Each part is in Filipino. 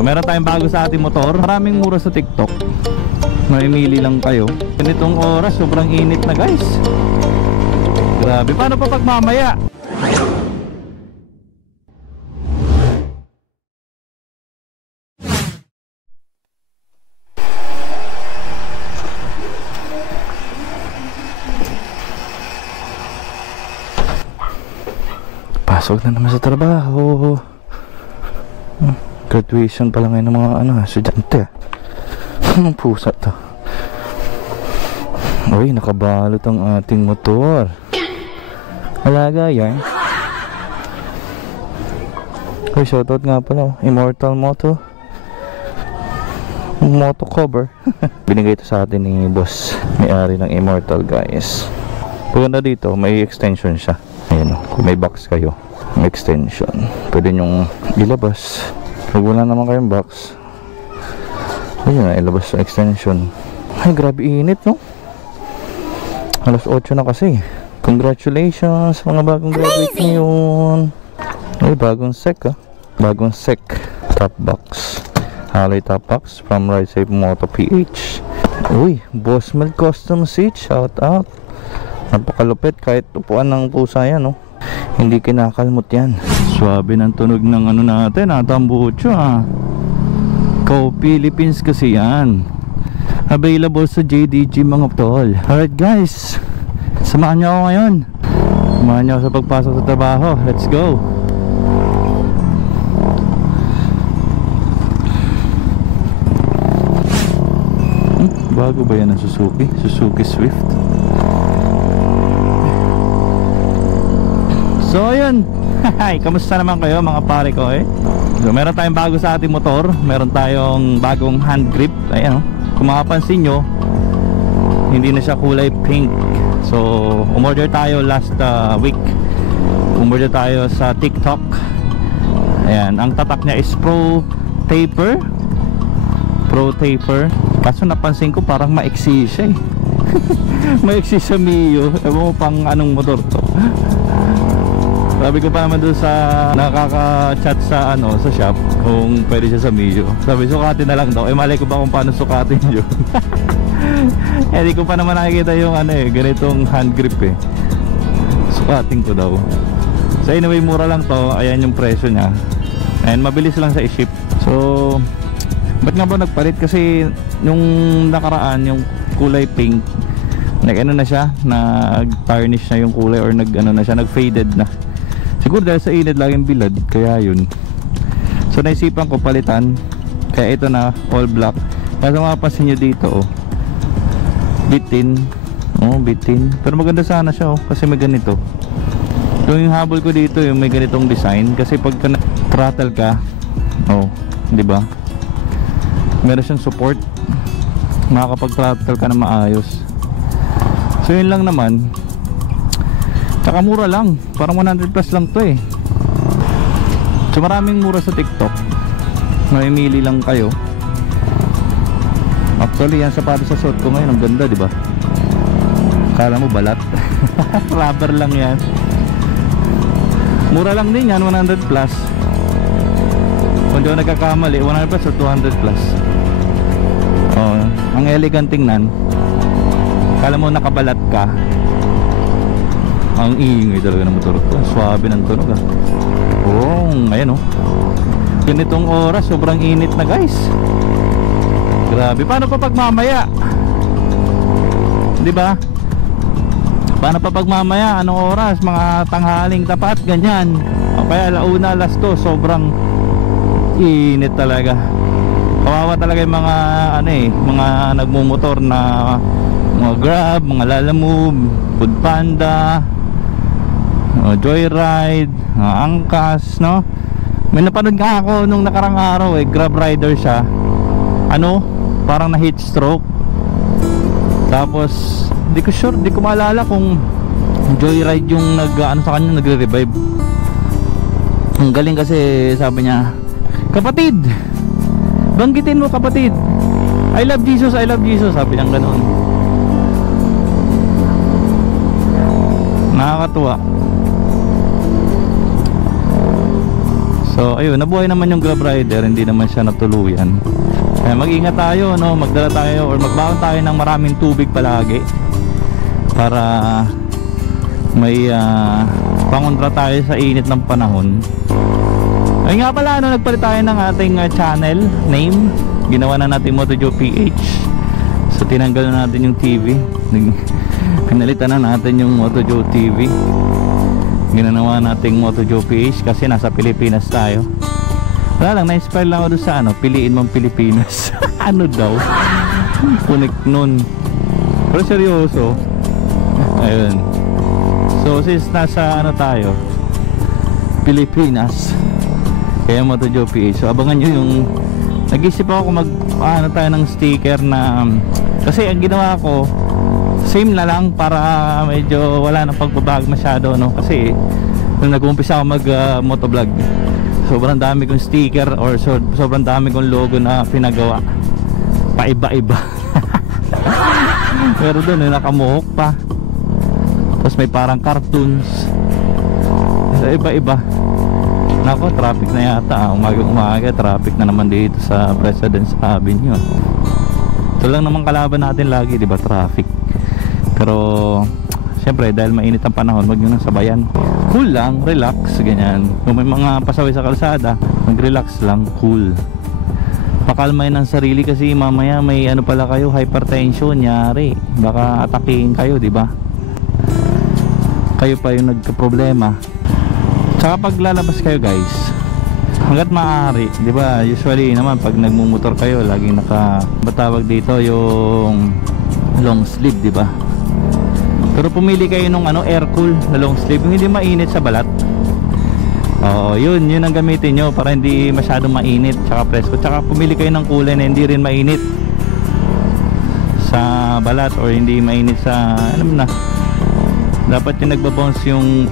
So, meron tayong bago sa ating motor. Maraming mura sa TikTok. Mamimili lang kayo. Ganitong oras, sobrang init na guys. Grabe, paano pa pag mamaya? Pasok na naman sa trabaho. Graduation pala ngayon ng mga estudyante. Anong pusa to? Uy, nakabalot ang ating motor. Alaga yan. Uy, shoutout nga pala. Immortal Moto cover. Binigay ito sa atin ni boss, may-ari ng Immortal guys. Paganda dito, may extension siya. Ayan o, kung may box kayo, may extension, pwede nyong ilabas. Pag wala naman kayong box, ayun na, ilabas sa extension. Ay, grabe init no. Alas 8 na kasi. Congratulations mga bagong graduate ngayon. Ay, bagong sec bagong sec top box, Alloy top box from Ride Safe Moto PH. Uy, Boss Mel custom seat, shout out. Napakalupit, kahit upuan ng pusa yan no, hindi kinakalmot yan. Swabe ng tunog ng natin, tambucho Go Philippines kasi yan. Available sa JDG mga tol. Alright guys, samahan nyo ako ngayon. Samahan nyo ako sa pagpasok sa trabaho. Let's go. Bago ba yan ang Suzuki? Suzuki Swift. So ayun. Hi, kamusta naman kayo mga pare ko So meron tayong bago sa ating motor. Meron tayong bagong hand grip. Ayan kung makapansin nyo, hindi na siya kulay pink. So umorder tayo last week. Umorder tayo sa TikTok. Ayan, ang tatak niya is Pro Taper. Kaso napansin ko parang maiksi siya maiksi sa Mio. Ewan mo pang anong motor to. Sabi ko pa naman doon sa nakaka-chat sa sa shop kung pwede siya sa Mio. Sabi sukatin na lang daw. Malay ko ba kung paano sukatin yun. Hindi ko pa naman nakikita yung ganitong hand grip Sukatin ko daw. So anyway, mura lang to. Ayan yung presyo niya. And mabilis lang sa i-ship. So ba't nga ba nagpalit? Kasi yung nakaraan, yung kulay pink, na siya, nag-tarnish na yung kulay, or nag-faded na. Siguro dahil sa init laging bilad, kaya yun. So naisipan ko palitan, kaya ito na all black. Kasi mapapansin nyo dito bitin. Bitin. Pero maganda sana siya kasi may ganito. So yung habol ko dito, yung may ganitong design, kasi pagka throttle ka, di ba? Meron siyang support, makakapag-throttle ka na maayos. So yun lang naman. Tsaka mura lang, parang 100 plus lang to So maraming mura sa TikTok, mamimili lang kayo. Actually yan sapatos sa suot ko ngayon, ang ganda diba? Kala mo balat. Rubber lang yan. Mura lang din yan, 100 plus. Kung di ako nagkakamali, 100 plus or 200 plus. Ang elegant tingnan. Kala mo nakabalat ka. Ang ingay talaga ng motor ko. Swabe ng tunog ayan ganitong oras, sobrang init na guys. Grabe, paano pa pag mamaya? Diba? Paano pa pag mamaya? Anong oras? Mga tanghaling tapat, ganyan. O kaya alauna, alas 2, sobrang init talaga. Kawawa talaga yung mga mga nagmumotor na mga Grab, mga Lalamove, Foodpanda, Joyride, Angkas, no? May napanood nga ako nung nakarang araw Grab rider siya. Parang na heat stroke. Tapos di ko maalala kung Joyride yung sa kanya, nagre-revive. Ang galing kasi sabi niya, kapatid, banggitin mo kapatid, I love Jesus, I love Jesus, sabi niya ganoon. Nakakatuwa. So So ayun, nabuhay naman yung Grab rider, hindi naman siya natuluyan. Kaya mag-ingat tayo, no? Magdala tayo or magbaon tayo ng maraming tubig palagi para may pangontra tayo sa init ng panahon. Ay nga pala, no, nagpalit tayo ng ating channel name. Ginawa na natin MotoJoe PH. So tinanggal na natin yung TV. Pinalitan na natin yung MotoJoe TV. Ginanawa nating MotoJoe PH kasi nasa Pilipinas tayo. Wala lang, na-inspire lang ako doon sa ano, piliin mong Pilipinas. Ano daw? Kunik nun. Pero seryoso. Ayun. So since nasa ano tayo, Pilipinas, kaya MotoJoe PH. So abangan nyo yung, nag-isip ako kung mag ano tayo ng sticker na kasi ang ginawa ko same na lang para medyo wala nang pagbabago masyado, no? Kasi nung nag-umpisa ako mag motovlog, sobrang dami kong sticker or sobrang dami kong logo na pinagawa paiba-iba. Pero doon nakamuhok pa, tapos may parang cartoons, iba-iba. Nako, traffic na yata. Umaga traffic na naman dito sa President's Avenue. Ito lang naman kalaban natin lagi, di ba, traffic. Pero syempre dahil mainit ang panahon, wag nyo nang sabayan. Cool lang, relax, ganyan. Kung may mga pasaway sa kalsada, mag-relax lang, cool. Pakalmayin ang sarili kasi mamaya may ano pala kayo, hypertension, nyari. Baka atakihin kayo, di ba? Kayo pa yung nagka-problema. Tsaka pag lalabas kayo, guys, hanggat maaari, di ba? Usually naman pag nagmumotor kayo, laging batawag dito yung long sleeve, di ba? Pero pumili kayo nung ano, air cool na long sleeve, yung hindi mainit sa balat. Oo, yun ang gamitin nyo para hindi masyadong mainit tsaka presko. Tsaka pumili kayo ng kulay na hindi rin mainit sa balat or hindi mainit sa, alam na, dapat yung nagbabounce yung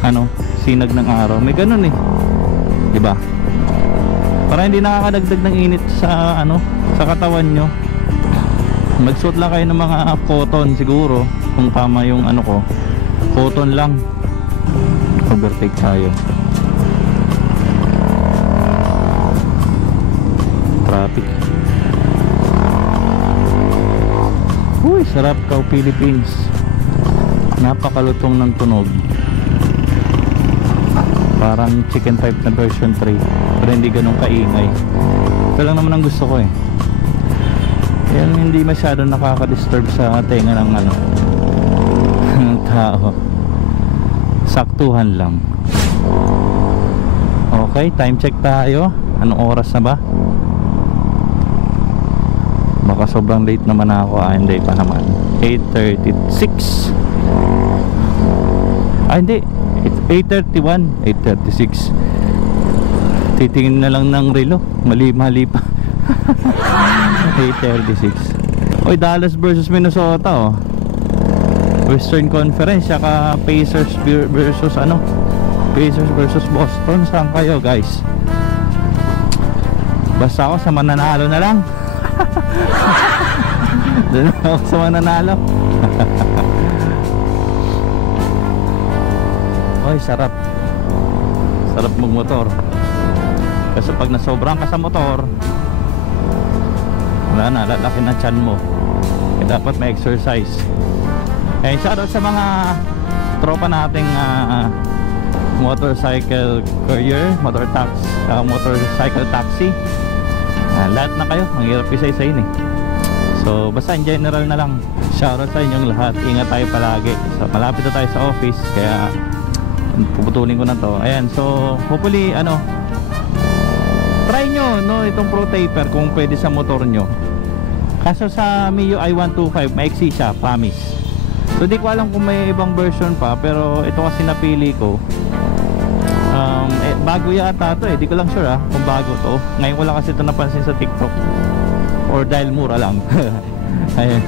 ano, sinag ng araw. May ganun eh, di ba? Para hindi nakakadagdag ng init sa ano, sa katawan nyo. Magsuot lang kayo ng mga cotton siguro, kung tama yung ano ko, cotton lang. Overtake tayo. Traffic. Uy, sarap Cow Philippines. Napakalutong ng tunog. Parang chicken pipe na version 3, pero hindi ganun kaingay. Ito lang naman ang gusto ko eh. Yan, hindi masyado nakaka-disturb sa tenga ng ano, ng tao. Saktuhan lang. Okay, time check tayo. Anong oras na ba? Baka sobrang late naman ako. Hindi pa naman. 8:36. Hindi, 8:31, 8:36. Titingin na lang ng relo, mali pa. 8:36. Oy, Dallas versus Minnesota, oh. Western Conference, saka Pacers versus ano, Pacers versus Boston. Saan kayo, guys? Basta ako sa mananalo na lang. Doon ako sa mananalo. Oy, sarap. Sarap magmotor. Kasi pag nasobrang ka sa motor, wala na, lalaki na tiyan mo. Kaya dapat may exercise. Eh, shoutout sa mga tropa nating motorcycle courier, motorcycle taxi. Lahat na kayo, ang hirap isa-isahin eh. So basta in general na lang, shoutout sa inyong lahat. Ingat tayo palagi. So malapit na tayo sa office, kaya puputulin ko na to. Ayan, so hopefully ano, try nyo no, itong Pro Taper kung pwede sa motor nyo. Kaso sa Mio i125 maiksi siya, promise. So di ko alam kung may ibang version pa, pero ito kasi napili ko. Bago yata to eh, di ko lang sure kung bago to. Ngayon ko lang kasi ito napansin sa TikTok, or dahil mura lang. Ayan.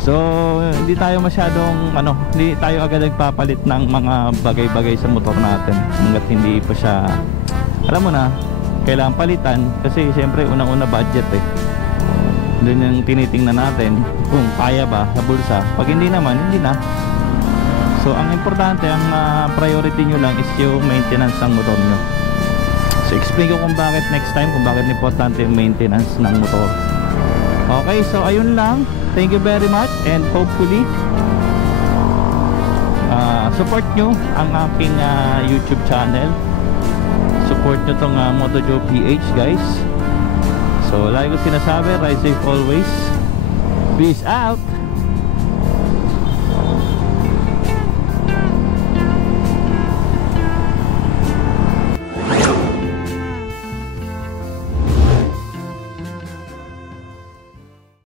So hindi tayo masyadong ano, hindi tayo agad nagpapalit ng mga bagay-bagay sa motor natin hanggat hindi pa siya, alam mo na, kailangan palitan. Kasi siyempre unang-una budget eh. Doon yung tinitingnan natin kung kaya ba sa bulsa. Pag hindi naman, hindi na. So ang importante, ang priority nyo lang is yung maintenance ng motor nyo. So explain ko kung bakit next time, kung bakit importante yung maintenance ng motor. Okay, so ayun lang. Thank you very much, and hopefully support nyo ang aking YouTube channel. Support nyo tong MotoJoe PH, guys. So lagi ko sinasabi, ride safe always. Peace out.